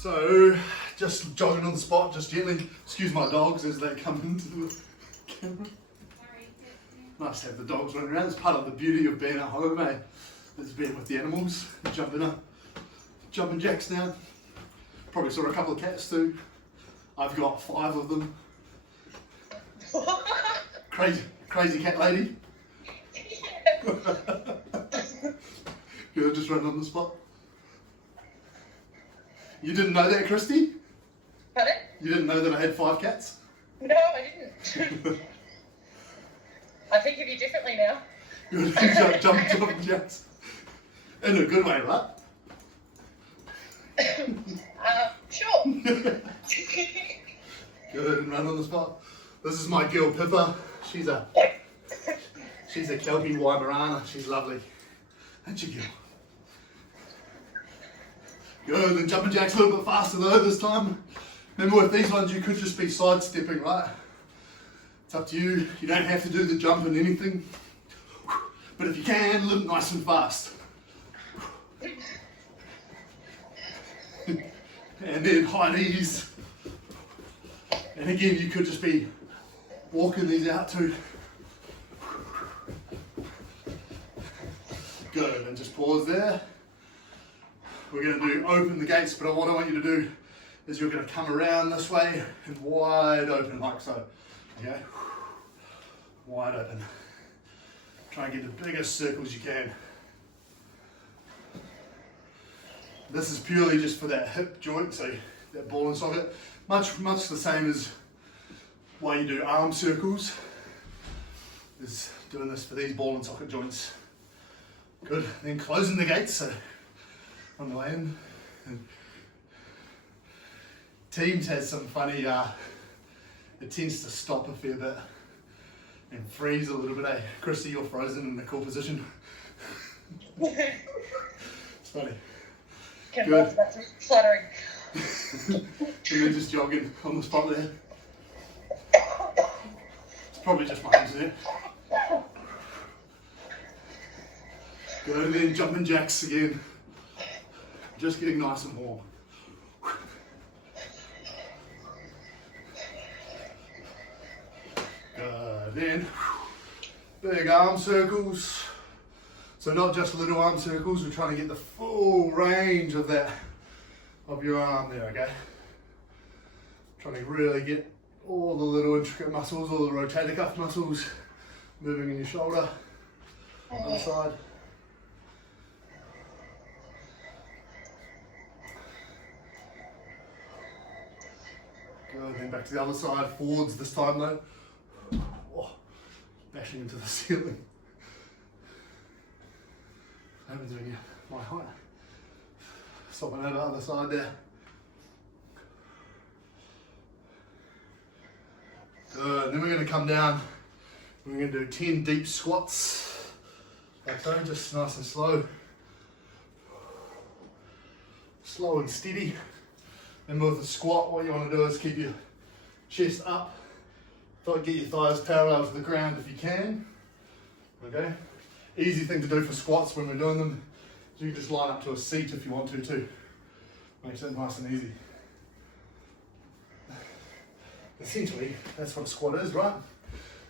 So, just jogging on the spot, just gently. Excuse my dogs as they come into the camera. Nice to have the dogs running around. It's part of the beauty of being at home, eh? Is being with the animals, jumping up, jumping jacks down. Probably saw a couple of cats too. I've got 5 of them. Crazy cat lady. Good, just running on the spot. You didn't know that, Christy? Pardon? You didn't know that I had 5 cats? No, I didn't. I think of you differently now. Good, jump jacks. In a good way, right? Sure. Good, and run on the spot. This is my girl Pippa. She's a Kelpie Weimaraner. She's lovely. And she girl. Good, and jumping jacks a little bit faster though this time. Remember with these ones you could just be sidestepping, right? It's up to you. You don't have to do the jump in anything. But if you can, limp nice and fast. And then high knees. And again, you could just be walking these out too. Good, and just pause there. We're going to do open the gates, but what I want you to do is you're going to come around this way and wide open like so. Okay? Wide open. Try and get the biggest circles you can. This is purely just for that hip joint, so that ball and socket. Much the same as why you do arm circles, is doing this for these ball and socket joints. Good, then closing the gates, so on the way in. And Teams has some funny, it tends to stop a fair bit and freeze a little bit, eh? Christy, you're frozen in the cool position. It's funny. Good. That's flattering. And then just jogging on the spot there. It's probably just my hands there. Good, and then jumping jacks again. Just getting nice and warm. Good, then big arm circles. So not just little arm circles, we're trying to get the full range of that, of your arm there, okay? Trying to really get all the little intricate muscles, all the rotator cuff muscles moving in your shoulder, on the side. Good, then back to the other side, forwards this time though. Oh, bashing into the ceiling. What happens when you're my height? Swapping over the other side there. Good, then we're going to come down. We're going to do 10 deep squats. Like so, just nice and slow. Slow and steady. Remember with the squat, what you want to do is keep your chest up. Try to get your thighs parallel to the ground if you can. Okay? Easy thing to do for squats when we're doing them is you can just line up to a seat if you want to too. Makes it nice and easy. Essentially, that's what a squat is, right?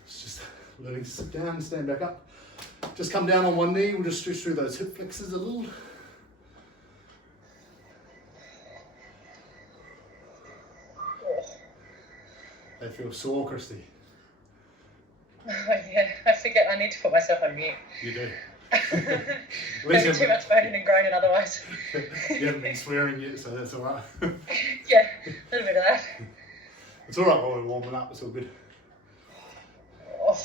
It's just learning to sit down, stand back up. Just come down on one knee, we'll just stretch through those hip flexors a little. They feel sore, Christy. Oh yeah, I forget I need to put myself on mute. You do. There's too much moaning and groaning otherwise. You haven't been swearing yet, so that's alright. Yeah, a little bit of that. It's alright while we're warming up, it's all good. Oh.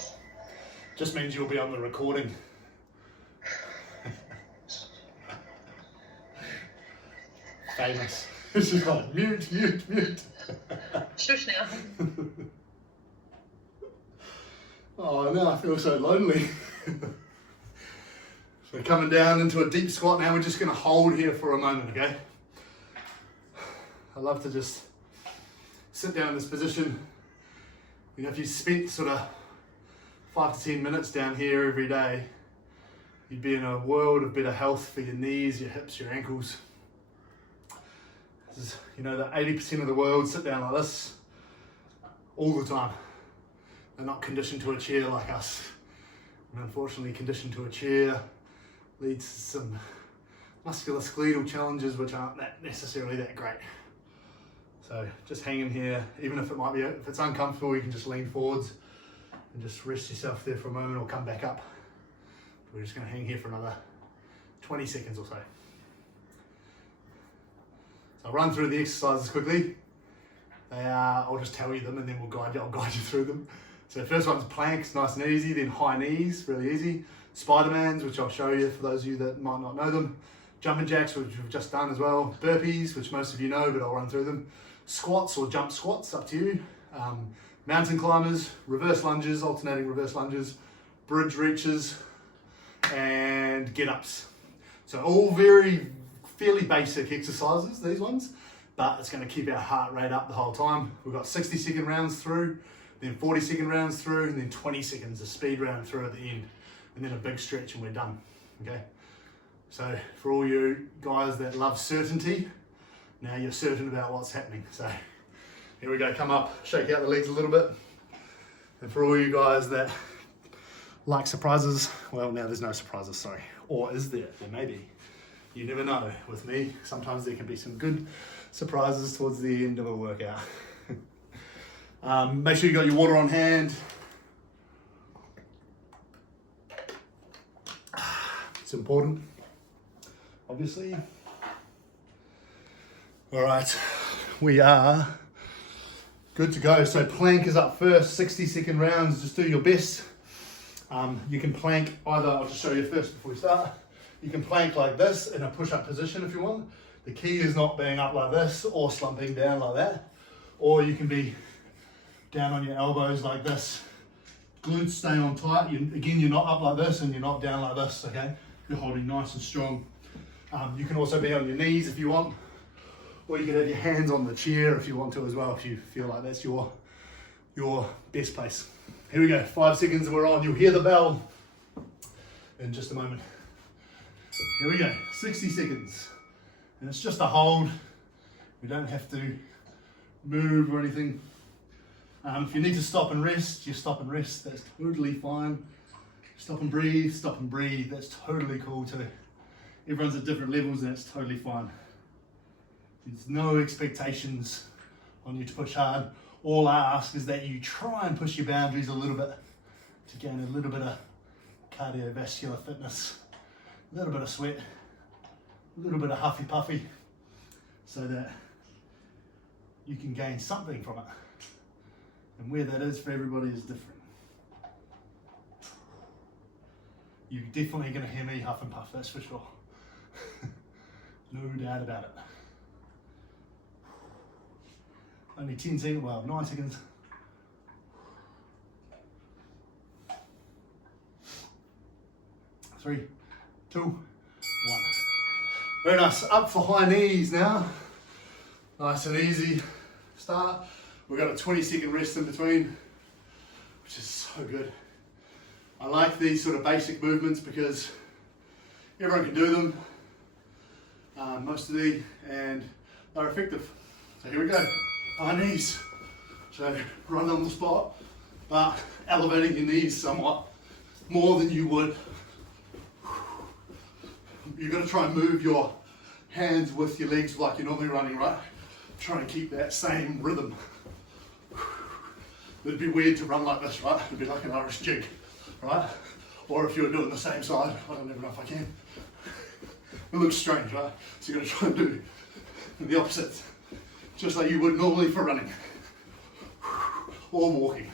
Just means you'll be on the recording. Famous. It's just like mute. Shush now. Oh, now I feel so lonely. So coming down into a deep squat now, we're just going to hold here for a moment, okay? I love to just sit down in this position. You know, if you spent sort of 5 to 10 minutes down here every day, you'd be in a world of better health for your knees, your hips, your ankles. This is, you know, that 80% of the world sit down like this all the time. They're not conditioned to a chair like us. And unfortunately, conditioned to a chair leads to some musculoskeletal challenges which aren't necessarily that great. So just hang in here, even if if it's uncomfortable, you can just lean forwards and just rest yourself there for a moment or come back up. We're just going to hang here for another 20 seconds or so. So I'll run through the exercises quickly. They are, I'll just tell you them and then I'll guide you through them. So the first one's planks, nice and easy, then high knees, really easy. Spider-Mans, which I'll show you for those of you that might not know them. Jumping jacks, which we've just done as well. Burpees, which most of you know, but I'll run through them. Squats or jump squats, up to you. Mountain climbers, reverse lunges, alternating reverse lunges, bridge reaches, and get-ups. So all fairly basic exercises, these ones, but it's going to keep our heart rate up the whole time. We've got 60-second rounds through, then 40-second rounds through, and then 20 seconds, a speed round through at the end, and then a big stretch and we're done, okay? So for all you guys that love certainty, now you're certain about what's happening. So here we go, come up, shake out the legs a little bit. And for all you guys that like surprises, well, now there's no surprises, sorry. Or is there? There may be. You never know with me. Sometimes there can be some good surprises towards the end of a workout. Make sure you got your water on hand. It's important, obviously. All right, we are good to go. So plank is up first, 60-second rounds, just do your best. You can plank either, I'll just show you first before we start. You can plank like this in a push-up position if you want. The key is not being up like this or slumping down like that. Or you can be down on your elbows like this. Glutes stay on tight. Again, you're not up like this and you're not down like this, okay? You're holding nice and strong. You can also be on your knees if you want. Or you can have your hands on the chair if you want to as well, if you feel like that's your best place. Here we go, 5 seconds and we're on. You'll hear the bell in just a moment. Here we go, 60 seconds. And it's just a hold. We don't have to move or anything. If you need to stop and rest, you stop and rest. That's totally fine. Stop and breathe, that's totally cool too. Everyone's at different levels and it's totally fine. There's no expectations on you to push hard. All I ask is that you try and push your boundaries a little bit to gain a little bit of cardiovascular fitness, a little bit of sweat, a little bit of huffy puffy, so that you can gain something from it. And where that is for everybody is different. You're definitely going to hear me huff and puff, that's for sure. No doubt about it. Only 10 seconds, well, 9 seconds. 3, 2, 1. Very nice. Up for high knees now. Nice and easy start. We've got a 20-second rest in between, which is so good. I like these sort of basic movements because everyone can do them, most of these, and they're effective. So here we go, high knees. So run on the spot, but elevating your knees somewhat more than you would. You're going to try and move your hands with your legs like you're normally running, right? Try and keep that same rhythm. It'd be weird to run like this, right? It'd be like an Irish jig, right? Or if you were doing the same side, I don't even know if I can. It looks strange, right? So you're going to try and do the opposite, just like you would normally for running or walking.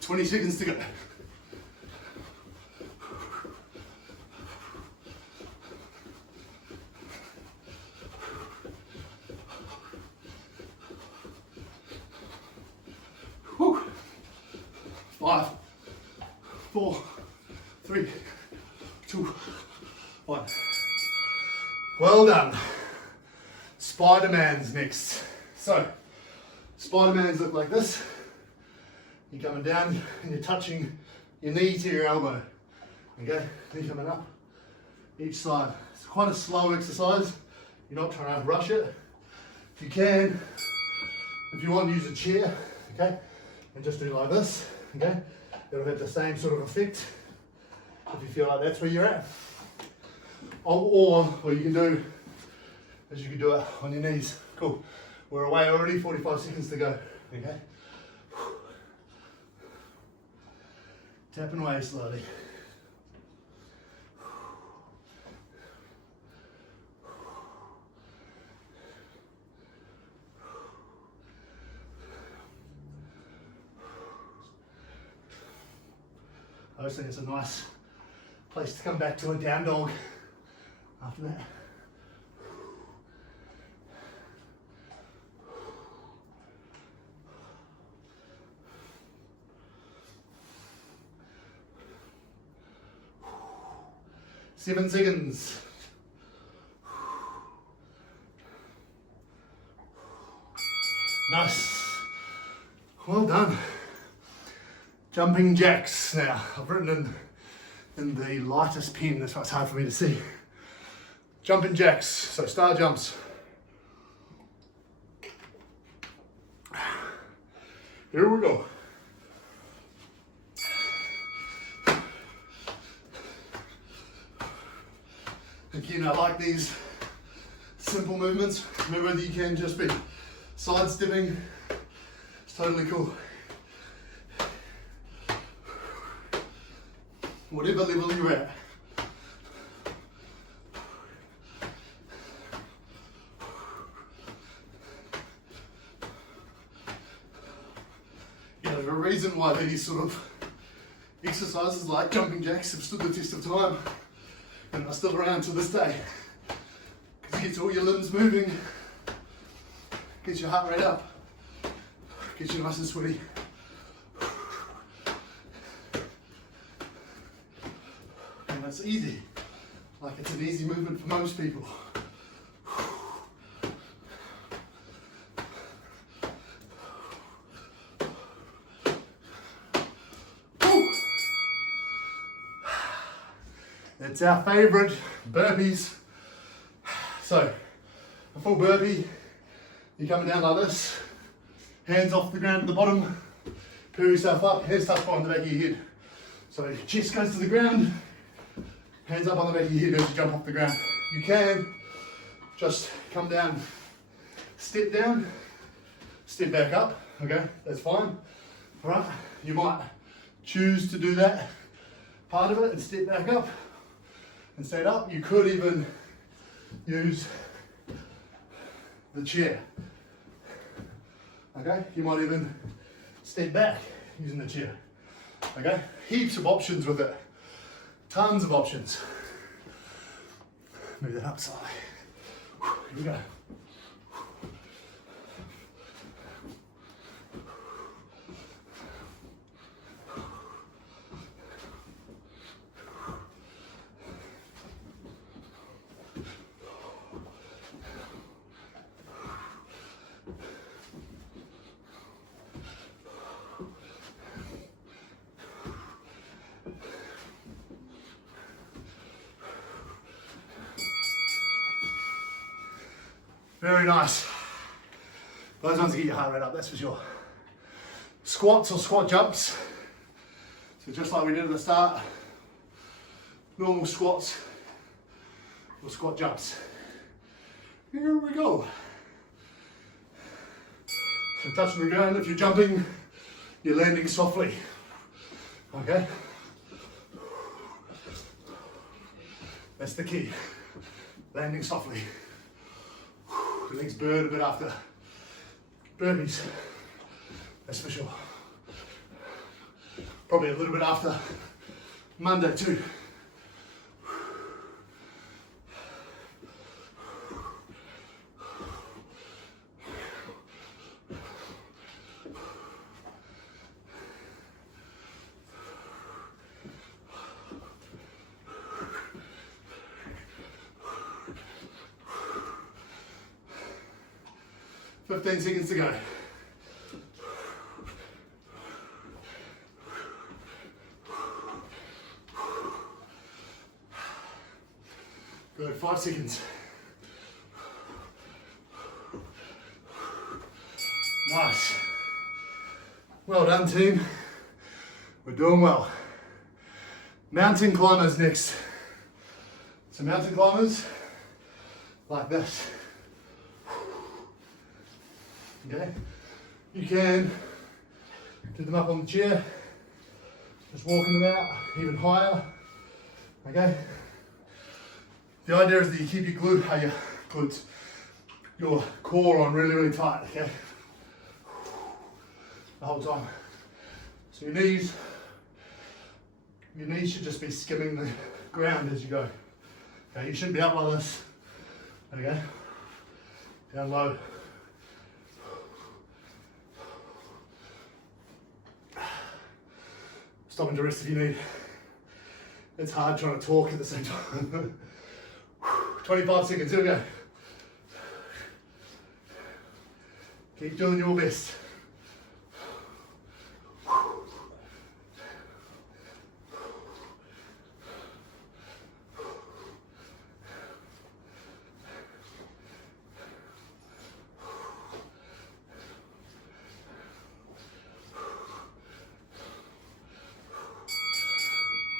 "20 seconds to go." Whew. 5, 4, 3, 2, 1. Well done. Spider-Man's next. So, Spider-Man's look like this. You're coming down and you're touching your knee to your elbow. Okay, knee coming up, each side. It's quite a slow exercise. You're not trying to rush it. If you can, if you want, use a chair, okay? And just do like this, okay? It'll have the same sort of effect if you feel like that's where you're at. Or what you can do is you can do it on your knees. Cool. We're away already, 45 seconds to go, okay? Tapping away slowly. I always think it's a nice place to come back to a down dog after that. Seven seconds. Nice. Well done. Jumping jacks. Now, I've written in the lightest pen, that's why it's hard for me to see. Jumping jacks, so star jumps. Here we go. Again, I like these simple movements. Remember that you can just be sidestepping. It's totally cool. Whatever level you're at. Yeah, there's a reason why these sort of exercises like jumping jacks have stood the test of time and are still around to this day. Because it gets all your limbs moving, gets your heart rate up, gets you nice and sweaty. And it's easy, like it's an easy movement for most people. It's our favourite burpees. So, a full burpee, you're coming down like this, hands off the ground at the bottom, pull yourself up, hands touch behind the back of your head. So your chest goes to the ground, hands up on the back of your head as you jump off the ground. You can just come down, step back up, okay, that's fine. All right, you might choose to do that part of it and step back up. And stand up. You could even use the chair. Okay, you might even step back using the chair. Okay, heaps of options with it. Tons of options. Move that up slightly. Here we go. Very nice. Those ones get your heart rate up, that's for sure. Squats or squat jumps. So just like we did at the start, normal squats or squat jumps. Here we go. So touching the ground, if you're jumping, you're landing softly. Okay? That's the key. Landing softly. Your legs burn a bit after burpees, that's for sure. Probably a little bit after Monday too. Fifteen seconds to go. Good, 5 seconds. Nice. Well done, team. We're doing well. Mountain climbers next. So mountain climbers, like this. Okay, you can do them up on the chair, just walking them out, even higher. Okay, the idea is that you keep your glutes, your core on really, really tight. Okay, the whole time. So your knees should just be skimming the ground as you go. Okay, you shouldn't be up like this. Okay, down low. Stopping to rest if you need. It's hard trying to talk at the same time. 25 seconds, here we go. Keep doing your best.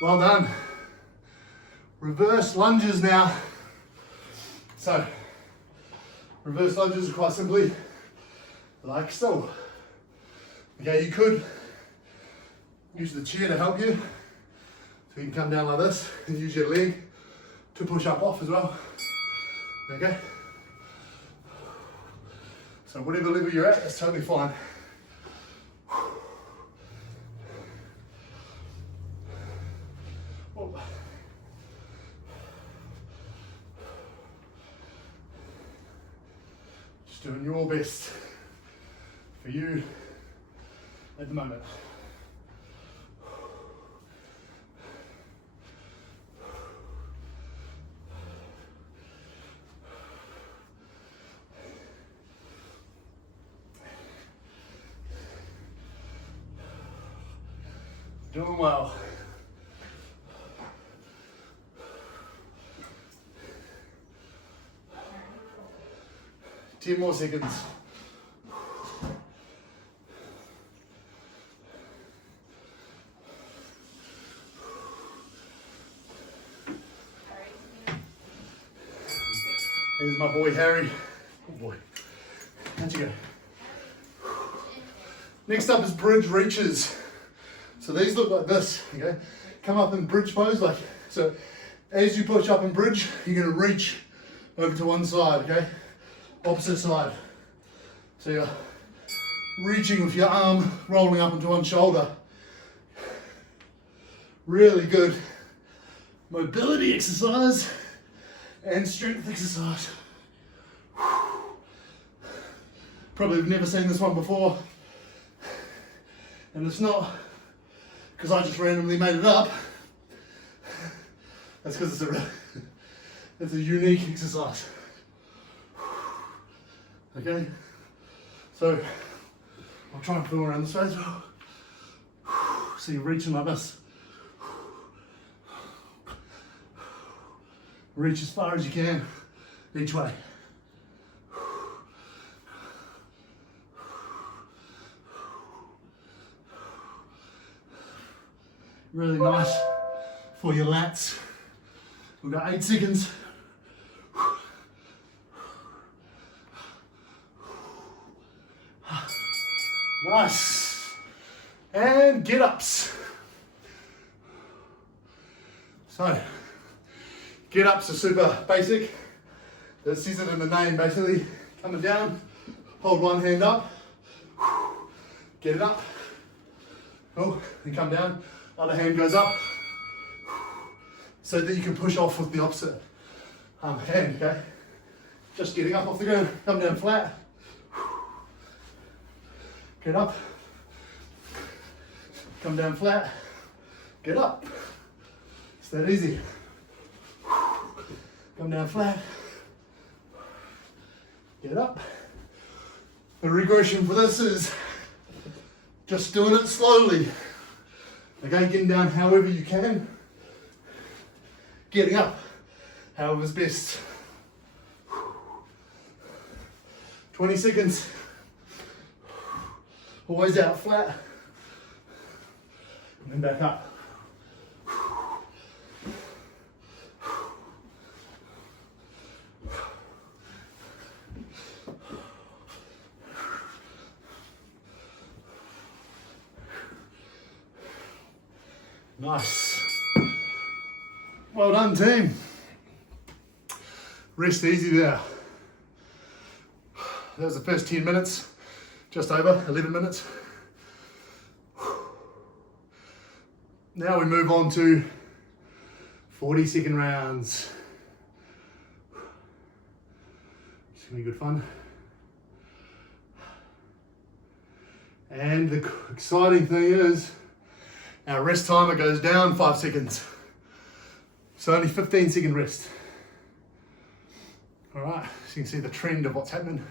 Well done. Reverse lunges now. So, reverse lunges are quite simply like so. Okay, you could use the chair to help you. So you can come down like this and use your leg to push up off as well. Okay? So whatever level you're at, that's totally fine. Just doing your best for you at the moment. Doing well. Ten more seconds. Here's my boy Harry. Oh boy. How'd you go? Next up is bridge reaches. So these look like this, okay? Come up in bridge pose, like, so as you push up in bridge, you're gonna reach over to one side, okay? Opposite side. So you're reaching with your arm, rolling up into one shoulder. Really good mobility exercise and strength exercise. Probably have never seen this one before. And it's not because I just randomly made it up. That's because it's a unique exercise. Okay, so I'll try and feel around this way as well. So you're reaching like this. Reach as far as you can each way. Really nice for your lats. We've got 8 seconds. Nice. And get ups. So, get ups are super basic. That says it in the name, basically. Coming down, hold one hand up, get it up. Oh, then come down, other hand goes up. So that you can push off with the opposite hand, okay? Just getting up off the ground, come down flat. Get up, come down flat, get up. It's that easy. Come down flat, get up. The regression for this is just doing it slowly. Okay, getting down however you can, getting up However's best. 20 seconds. Always out flat. And then back up. Nice. Well done, team. Rest easy there. That was the first 10 minutes, just over 11 minutes. Now we move on to 40-second rounds. It's gonna be good fun. And the exciting thing is, our rest timer goes down 5 seconds. So only 15-second rest. All right, so you can see the trend of what's happening.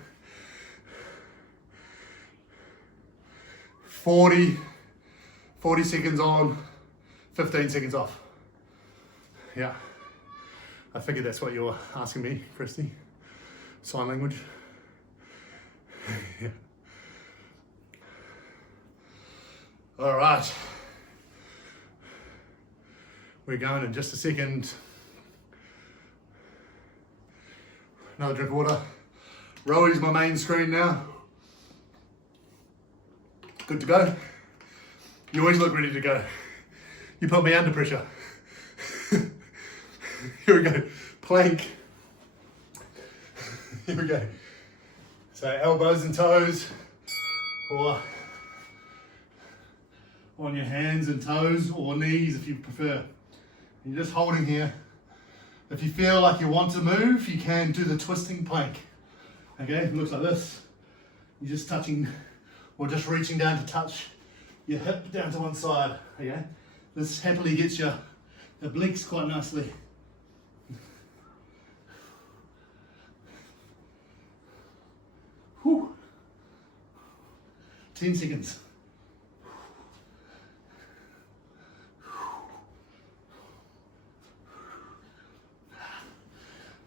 40 seconds on, 15 seconds off. Yeah, I figured that's what you were asking me, Christy. Sign language. Yeah. All right. We're going in just a second. Another drink of water. Rowi's my main screen now. Good to go. You always look ready to go. You put me under pressure. Here we go. Plank. Here we go. So elbows and toes, or on your hands and toes, or knees if you prefer. You're just holding here. If you feel like you want to move, you can do the twisting plank. Okay, it looks like this. You're just touching, or just reaching down to touch your hip down to one side. Okay, this happily gets your obliques quite nicely. Whew. 10 seconds.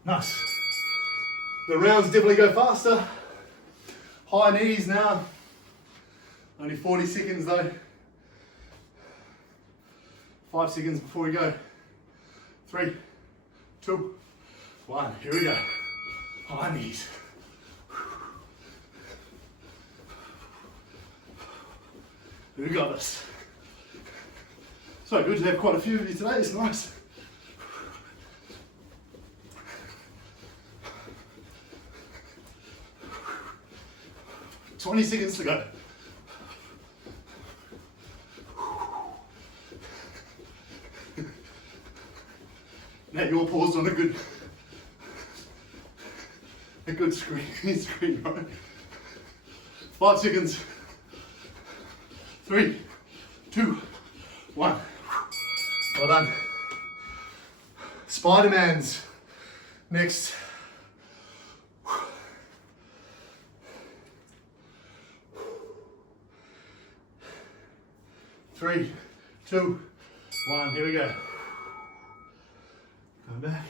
Nice. The rounds definitely go faster. High knees now. Only 40 seconds though. 5 seconds before we go. 3, 2, 1. Here we go. High knees. We got this. So good to have quite a few of you today. It's nice. 20 seconds to go. Now you're paused on a good screen, right? 5 seconds. 3, 2, 1. Well done. Spider-Man's next. 3, 2, 1. Here we go. Go back.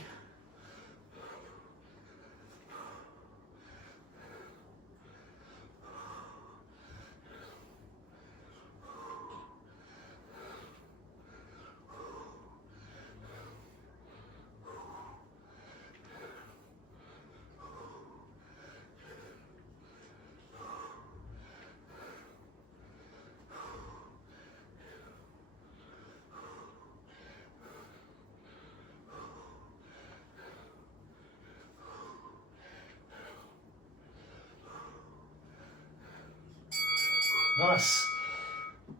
Nice.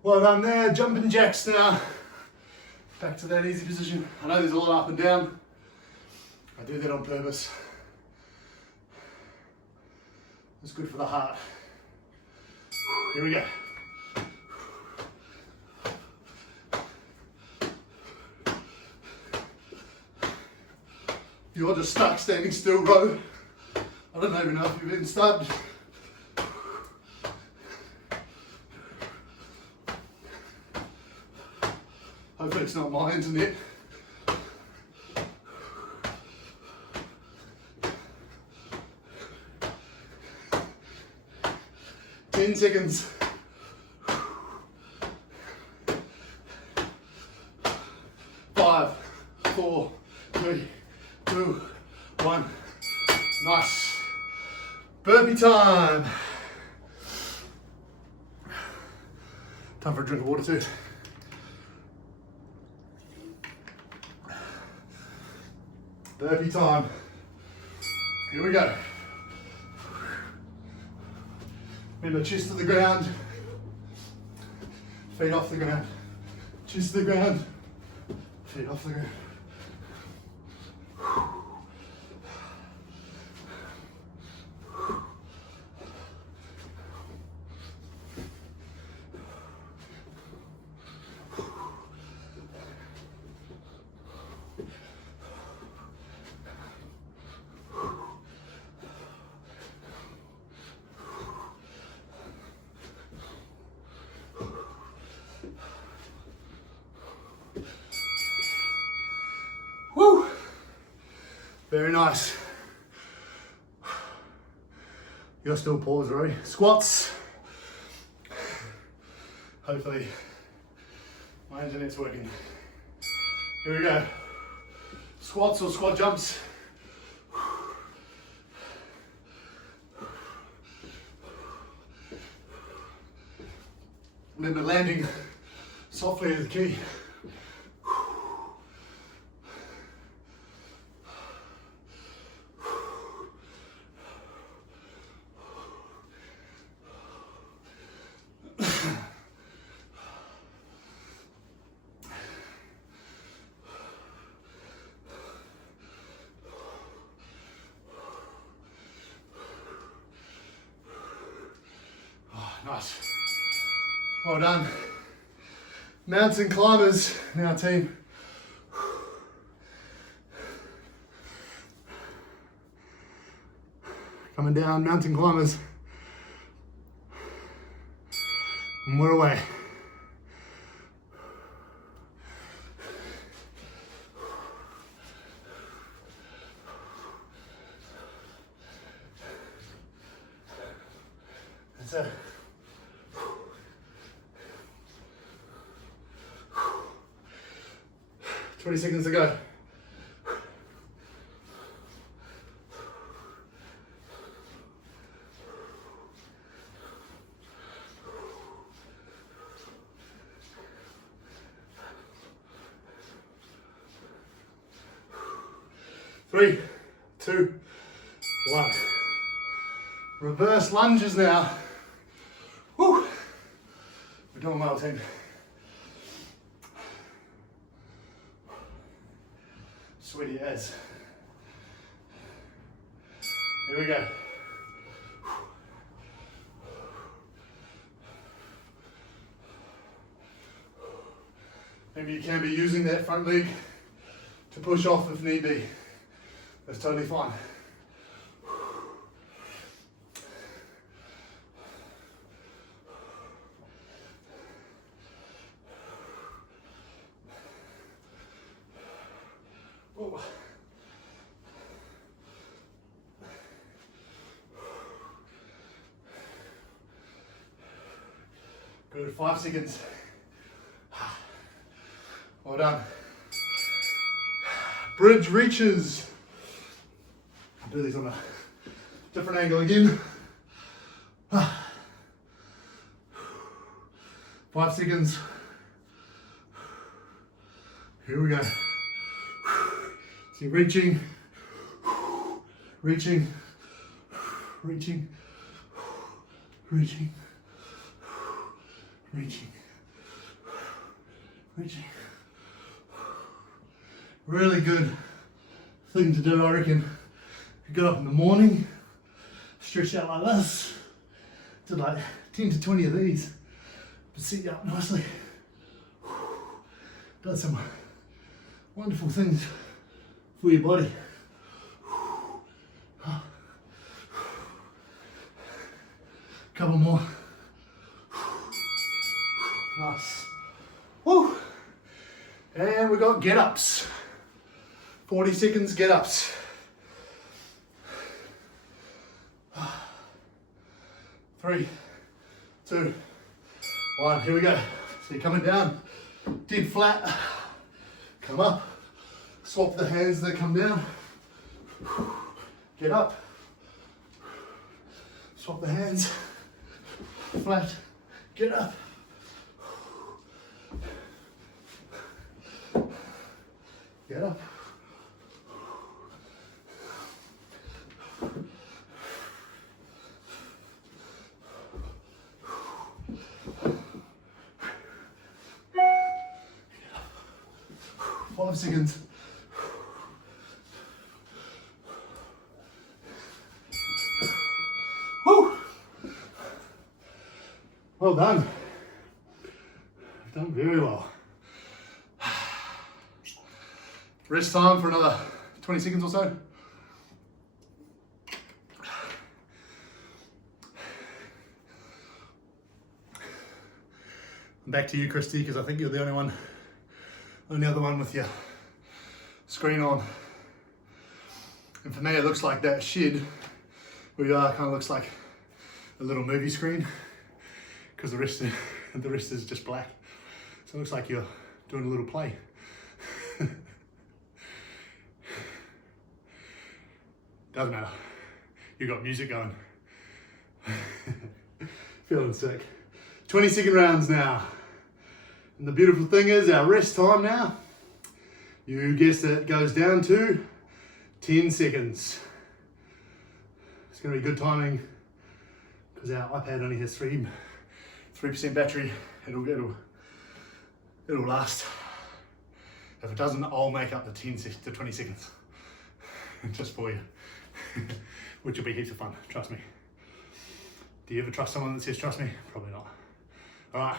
Well done there. Jumping jacks now. Back to that easy position. I know there's a lot up and down. I do that on purpose. It's good for the heart. Here we go. You're just stuck standing still, bro. I don't even know if you've even started. Hopefully it's not my internet. 10 seconds. 5, 4, 3, 2, 1. Nice. Burpee time. Time for a drink of water too. Burpee time. Here we go. Remember, chest to the ground, feet off the ground. Chest to the ground, feet off the ground. Woo! Very nice. You're still paused, Rory. Squats. Hopefully my internet's working. Here we go. Squats or squat jumps. Remember, landing softly is the key. Nice. Well done. Mountain climbers in our team. Coming down, mountain climbers. And we're away. That's it. 20 seconds to go. Three, two, one. Reverse lunges now. Woo! We're doing well, team. Sweaty as. Here we go. Maybe you can be using that front leg to push off if need be. That's totally fine. Oh. Good, 5 seconds. Well done. Bridge reaches. I'll do these on a different angle again. 5 seconds. Here we go. See, reaching, reaching, reaching, reaching, reaching, reaching. Really good thing to do, I reckon. You get up in the morning, stretch out like this, do like 10 to 20 of these, but sit you up nicely. Does some wonderful things for your body. Couple more. Nice. Woo. And we got get-ups. 40 seconds get-ups. 3, 2, 1. Here we go. So you're coming down, dead flat, come up, swap the hands that come down, get up, swap the hands, flat, get up, get up. Five seconds. Woo! Well done. You've done very well. Rest time for another 20 seconds or so. Back to you, Christy, because I think you're the only other one with your screen on. And for me, it looks like that shed where you are kind of looks like a little movie screen, because the rest is just black. So it looks like you're doing a little play. Doesn't matter. You got music going. Feeling sick. 20-second rounds now. And the beautiful thing is our rest time now, you guessed it, goes down to 10 seconds. It's going to be good timing because our iPad only has 3% battery. It'll last. If it doesn't, I'll make up the 20 seconds just for you, which will be heaps of fun, trust me. Do you ever trust someone that says trust me? Probably not. All right.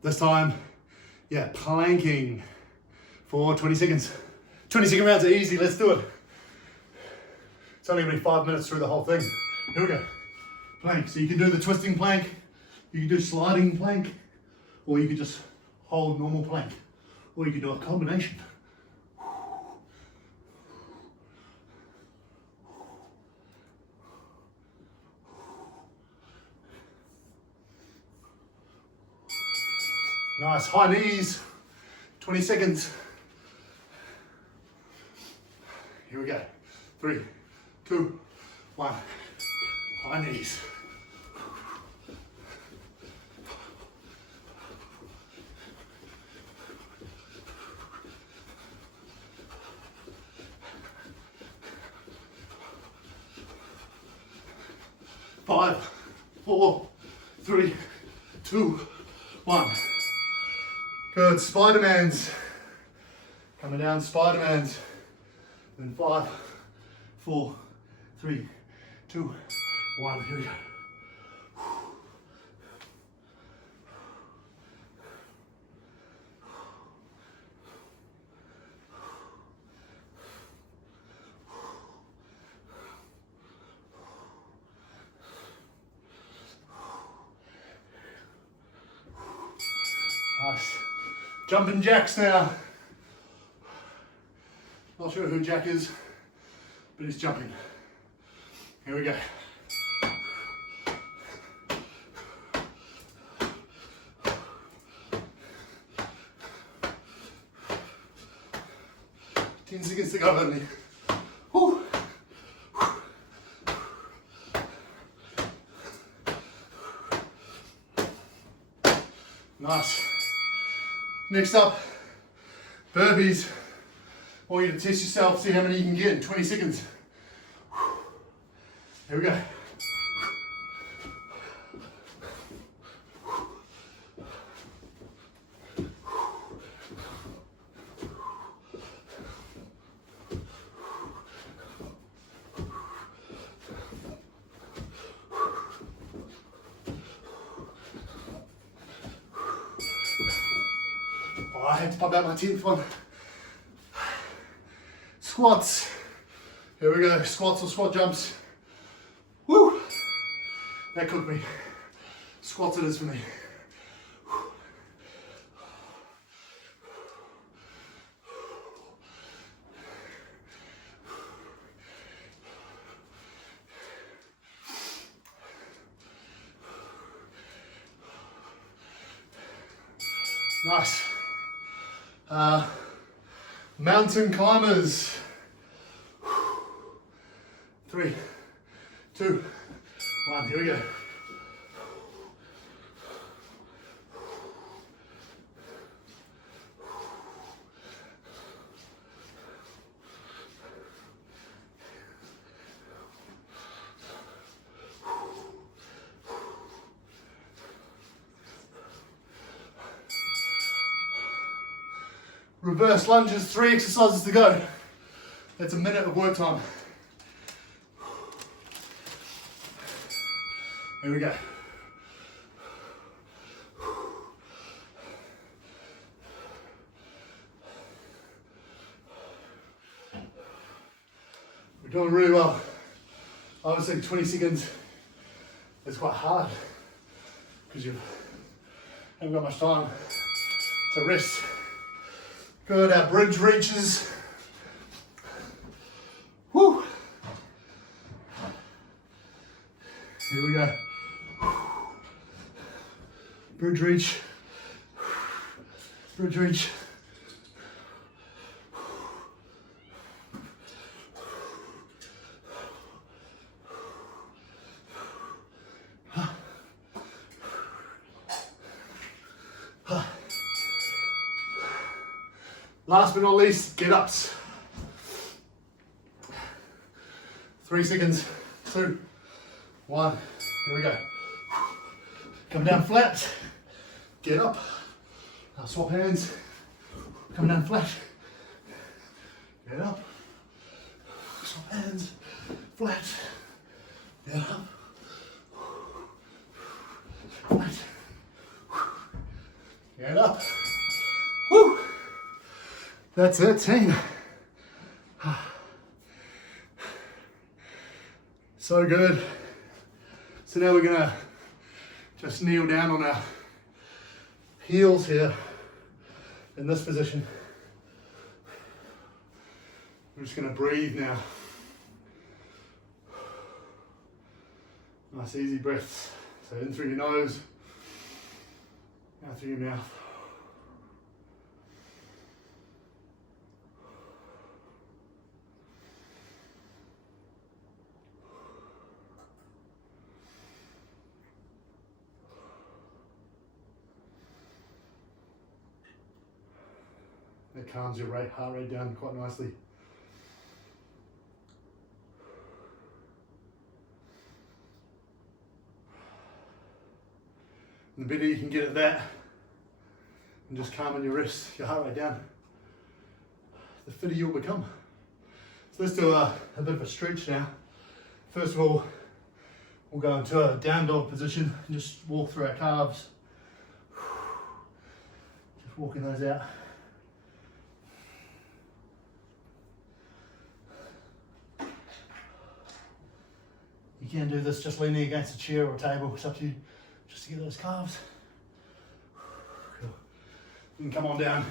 This time, yeah, planking for 20 seconds. 20-second rounds are easy, let's do it. It's only going to be 5 minutes through the whole thing. Here we go. Plank. So you can do the twisting plank, you can do sliding plank, or you can just hold normal plank, or you can do a combination. Nice, high knees, 20 seconds. Here we go. 3, 2, 1. High knees. Five, 4, 3, 2, 1. Good, Spider-Mans. Coming down, Spider-Mans. And 5, 4, 3, 2, 1. Here we go. Nice. Jumping jacks now. Not sure who Jack is, but he's jumping. Here we go. Ten seconds to go only. Whew. Nice. Next up, burpees. I want you to test yourself, see how many you can get in 20 seconds. Here we go. Oh, I had to pop out my 10th one. Squats. Here we go, squats or squat jumps. Woo! That cooked me. Squats it is for me. Nice. Mountain climbers. 3, 2, 1, here we go. Reverse lunges, 3 exercises to go. That's a minute of work time. Here we go. We're doing really well. Obviously 20 seconds is quite hard because you haven't got much time to rest. Good, our bridge reaches. Woo! Here we go. Bridge reach. Bridge reach. Last but not least, get ups. 3 seconds, 2, 1, here we go. Come down flat, get up. Now swap hands, come down flat, get up. Swap hands, flat, get up. Flat, get up. Woo! That's it, team. So good. So now we're gonna just kneel down on our heels here in this position. We're just gonna breathe now. Nice easy breaths. So in through your nose, out through your mouth. That calms your heart rate down quite nicely. And the better you can get at that, and just calming your wrist, your heart rate down, the fitter you'll become. So let's do a bit of a stretch now. First of all, we'll go into a down dog position and just walk through our calves. Just walking those out. You can do this just leaning against a chair or a table, it's up to you, just to get those calves. Cool. You can come on down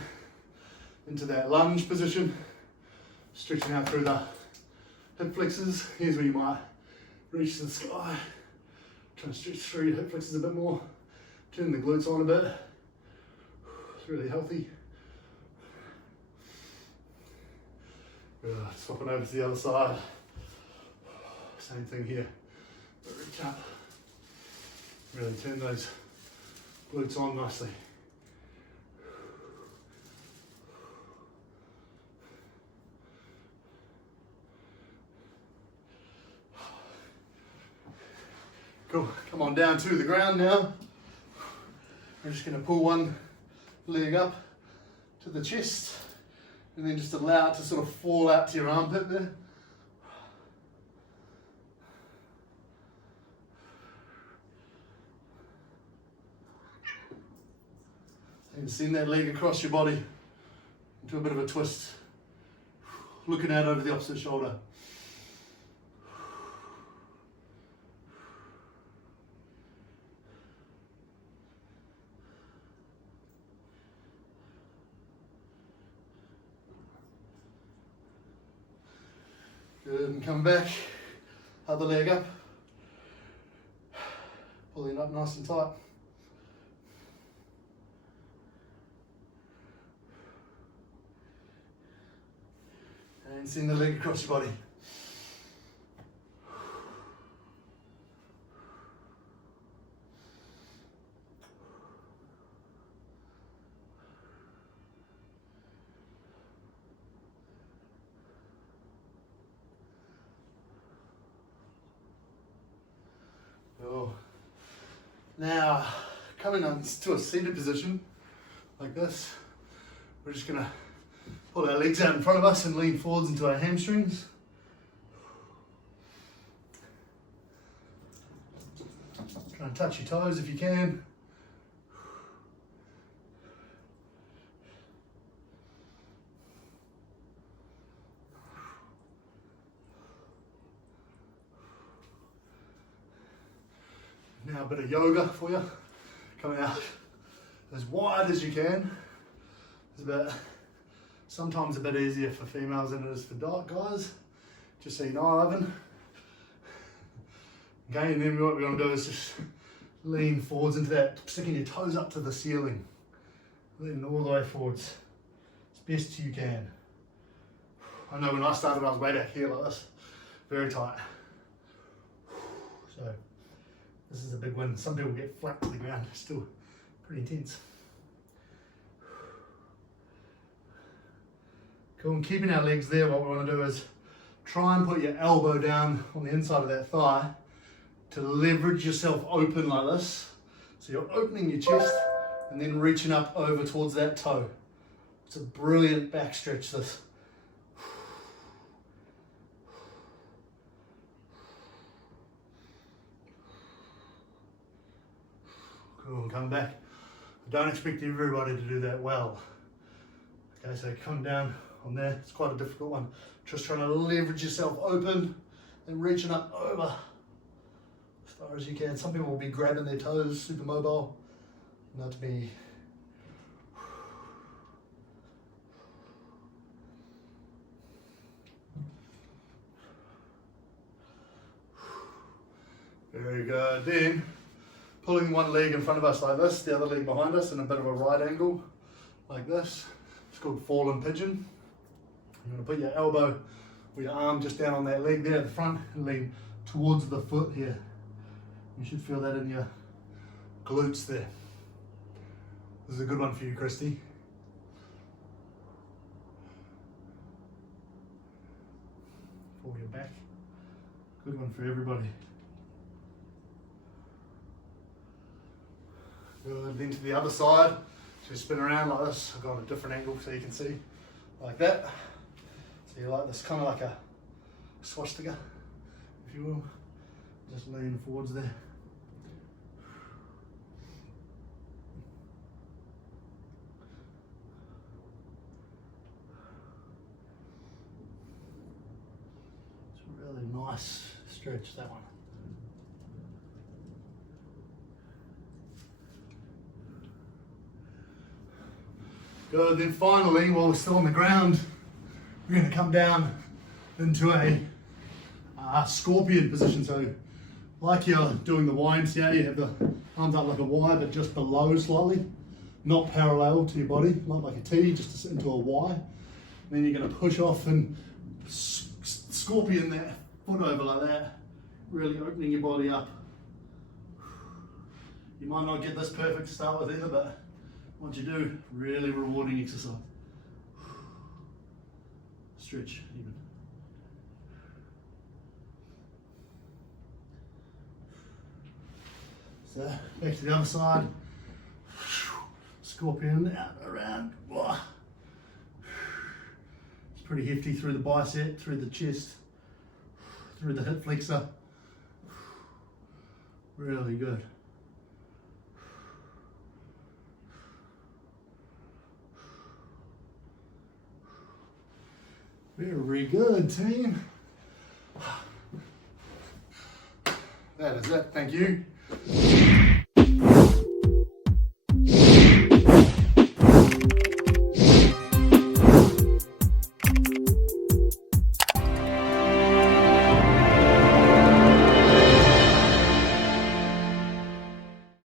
into that lunge position, stretching out through the hip flexors. Here's where you might reach to the sky, try and stretch through your hip flexors a bit more, turn the glutes on a bit. It's really healthy. Good. Swapping over to the other side. Same thing here. Reach up. Really turn those glutes on nicely. Cool. Come on down to the ground now. We're just going to pull one leg up to the chest and then just allow it to sort of fall out to your armpit there. And send that leg across your body into a bit of a twist, looking out over the opposite shoulder. Good, and come back, other leg up, pulling up nice and tight. And send the leg across your body. Oh. Now, coming on to a seated position like this, we're just going to pull our legs out in front of us and lean forwards into our hamstrings. Try and touch your toes if you can. Now a bit of yoga for you. Coming out as wide as you can. Sometimes a bit easier for females than it is for guys. Just so you know, Ivan. Okay, and then what we're going to do is just lean forwards into that, sticking your toes up to the ceiling. Lean all the way forwards as best you can. I know when I started I was way back here like this, very tight. So this is a big win. Some people get flat to the ground, still pretty intense. Cool, and keeping our legs there, what we want to do is try and put your elbow down on the inside of that thigh to leverage yourself open like this. So you're opening your chest and then reaching up over towards that toe. It's a brilliant back stretch, this. Cool, and coming back. I don't expect everybody to do that well. Okay, so come down on there. It's quite a difficult one. Just trying to leverage yourself open and reaching up over as far as you can. Some people will be grabbing their toes, super mobile. Not to be. Very good. Then pulling one leg in front of us like this, the other leg behind us in a bit of a right angle like this. It's called fallen pigeon. You're going to put your elbow or your arm just down on that leg there at the front and lean towards the foot here. You should feel that in your glutes there. This is a good one for you, Christy. For your back. Good one for everybody. Good, then to the other side. Just spin around like this. I've got a different angle so you can see. Like that. So you like this, kind of like a swastika, if you will. Just lean forwards there. It's a really nice stretch, that one. Good, then finally, while we're still on the ground, we're going to come down into a scorpion position. So like you're doing the YMCA, you have the arms up like a Y, but just below slightly, not parallel to your body, not like a T, just to sit into a Y. Then you're going to push off and scorpion that foot over like that, really opening your body up. You might not get this perfect to start with either, but once you do, really rewarding exercise. Stretch even. So back to the other side. Scorpion out, around. It's pretty hefty through the bicep, through the chest, through the hip flexor. Really good. Very good, team. That is it, thank you.